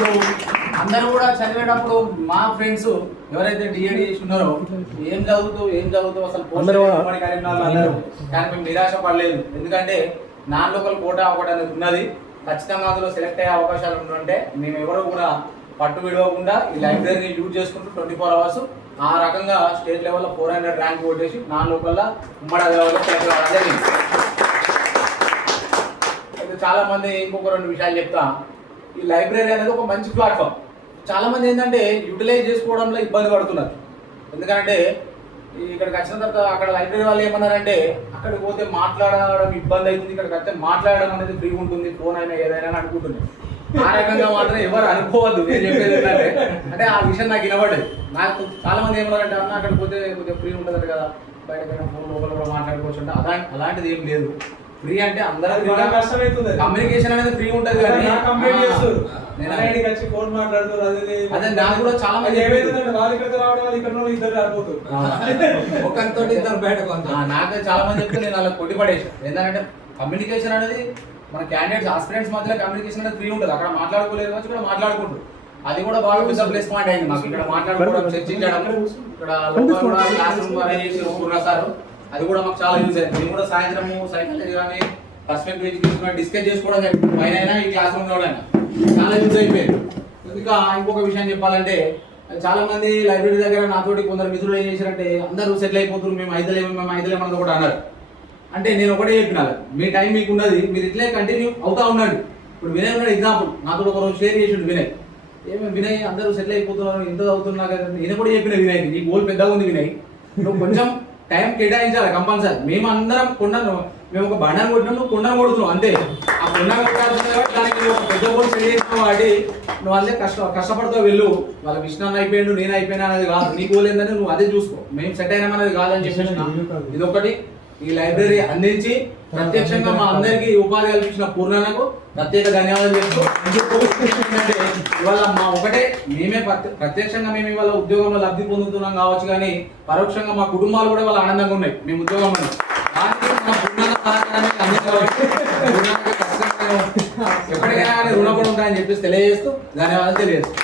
ఇప్పుడు అందరూ కూడా చదివేటప్పుడు మా ఫ్రెండ్స్ ఎవరైతే డిఎడి చేసి ఉన్నారో ఏం చదువుతూ అసలు అన్నారు. కానీ మేము నిరాశ పడలేదు. ఎందుకంటే నాన్ లోకల్ కోటా ఒకటి అనేది ఉన్నది. ఖచ్చితంగా అందులో సెలెక్ట్ అయ్యే అవకాశాలు ఉంటుంటే మేము ఎవరు కూడా పట్టు విడవకుండా ఈ లైబ్రరీని యూజ్ చేసుకుంటూ 24 hours ఆ రకంగా స్టేట్ లెవెల్లో 400 ర్యాంక్ కొట్టేసి నాన్ లోకల్లో ఉమ్మడి లెవెల్లో సెలెక్ట్ కావడం జరిగింది. చాలా మంది ఇంకొక 2 విషయాలు చెప్తా. ఈ లైబ్రరీ అనేది ఒక మంచి ప్లాట్ఫామ్. చాలా మంది ఏంటంటే యూటిలైజ్ చేసుకోవడంలో ఇబ్బంది పడుతున్నారు. ఎందుకంటే ఇక్కడికి వచ్చిన తర్వాత అక్కడ లైబ్రరీ వాళ్ళు ఏమన్నారంటే అక్కడికి పోతే మాట్లాడడం ఇబ్బంది అవుతుంది, ఇక్కడికి వస్తే మాట్లాడడం అనేది ఫ్రీ ఉంటుంది, ఫోన్ అయినా ఏదైనా అనుకుంటుంది. ఆ రకంగా మాత్రం ఎవరు అనుకోవద్దు. నేను చెప్పేది ఏంటంటే అంటే ఆ విషయం నాకు వినబడ్డది. నాకు చాలా మంది ఏమన్నారంటే అన్న అక్కడికి పోతే కొద్దిగా ఫ్రీ ఉంటుంది కదా, బయటకైనా ఫోన్ లోపల కూడా మాట్లాడుకోవచ్చు అంటే అలాంటిది ఏం లేదు. ఫ్రీ అంటే అందరూ కమ్యూనికేషన్ అనేది ఫ్రీ ఉంటుంది కానీ అదే నాకు కూడా చాలా మంది నాకు చాలా మంది చెప్తే నేను అలా కొట్టి పడేసాను. ఏంటంటే కమ్యూనికేషన్ అనేది మన క్యాండిడేట్స్ ఆస్పిరెంట్స్ మధ్యలో కమ్యూనికేషన్ అనేది ఫ్రీ ఉంటుంది. అక్కడ మాట్లాడుకోలేదు వచ్చి ఇక్కడ మాట్లాడుకుంటారు. అది కూడా బాగా పెద్ద ప్లస్ పాయింట్ అయింది మాకు. ఇక్కడ మాట్లాడుకోవడం, చర్చించడం, ఇక్కడ క్లాస్ రూమ్ అరేంజ్ చేసి సార్ అది కూడా మాకు చాలా యూజ్ అయింది. మేము కూడా సాయంత్రము సైకాలజీ కానీ పర్స్పెక్టివ్ ఎడ్యుకేషన్ డిస్కస్ చేసుకోవడం జరిగింది. పైన ఈ క్లాస్ రూమ్లో చాలా యూజ్ అయిపోయింది. ఇంకా ఇంకొక విషయం చెప్పాలంటే చాలా మంది లైబ్రరీ దగ్గర నాతోటి కొందరు మిత్రులు ఏం చేశారంటే అందరూ సెటిల్ అయిపోతున్నారు, మేము ఐదులేమని కూడా అన్నారు. అంటే నేను ఒకటే చెప్పినాను, మీ టైం మీకు ఉన్నది, మీరు ఇట్లే కంటిన్యూ అవుతా ఉండండి. ఇప్పుడు వినయ్ ఉన్నాడు ఎగ్జాంపుల్, నాతో ఒక రోజు షేర్ చేసిండు వినయ్. ఏమేమి వినయ్ అందరూ సెటిల్ అయిపోతున్నారు, ఇంత అవుతున్నా కదా. నేను కూడా చెప్పిన వినయ్ నీ గోల్ పెద్దగా ఉంది వినయ్, నువ్వు కొంచెం టైం కేటాయించాలి కంపల్సరీ. మేము అందరం మేము ఒక బండను కొట్టినాం, నువ్వు కొండను కొడుతున్నావు అంతే. ఆ కొండ కొట్టాల్సింది కాబట్టి దానికి నువ్వు ఒక పెద్ద గోల్ సెట్ చేసినావు కాబట్టి నువ్వు అదే కష్టపడుతూ వెళ్ళు. వాళ్ళ విష్ణు అయిపోయాడు, నేను అయిపోయినా అనేది కాదు. నీ గోల్ ఏంటంటే నువ్వు అదే చూసుకో. మేము సెట్ అయినామనేది కాదని చెప్పేసి ఇదొకటి. ఈ లైబ్రరీ అందించి ప్రత్యక్షంగా మా అందరికీ ఉపాధి కల్పించిన పూర్ణకు ప్రత్యేక ధన్యవాదాలు చెప్తూ ఏంటంటే ఇవాళ మా ఒకటే మేమే ప్రత్యక్షంగా మేము ఇవాళ ఉద్యోగంలో లబ్ధి పొందుతున్నాం కావచ్చు, కానీ పరోక్షంగా మా కుటుంబాలు కూడా వాళ్ళ ఆనందంగా ఉన్నాయి మేము ఉద్యోగంలో. దానికి మా పూర్ణ సహకారాన్ని అందించవచ్చు. ఎప్పటికైనా కానీ రుణపడి ఉంటాయని చెప్పేసి తెలియజేస్తూ ధన్యవాదాలు తెలియజేస్తాం.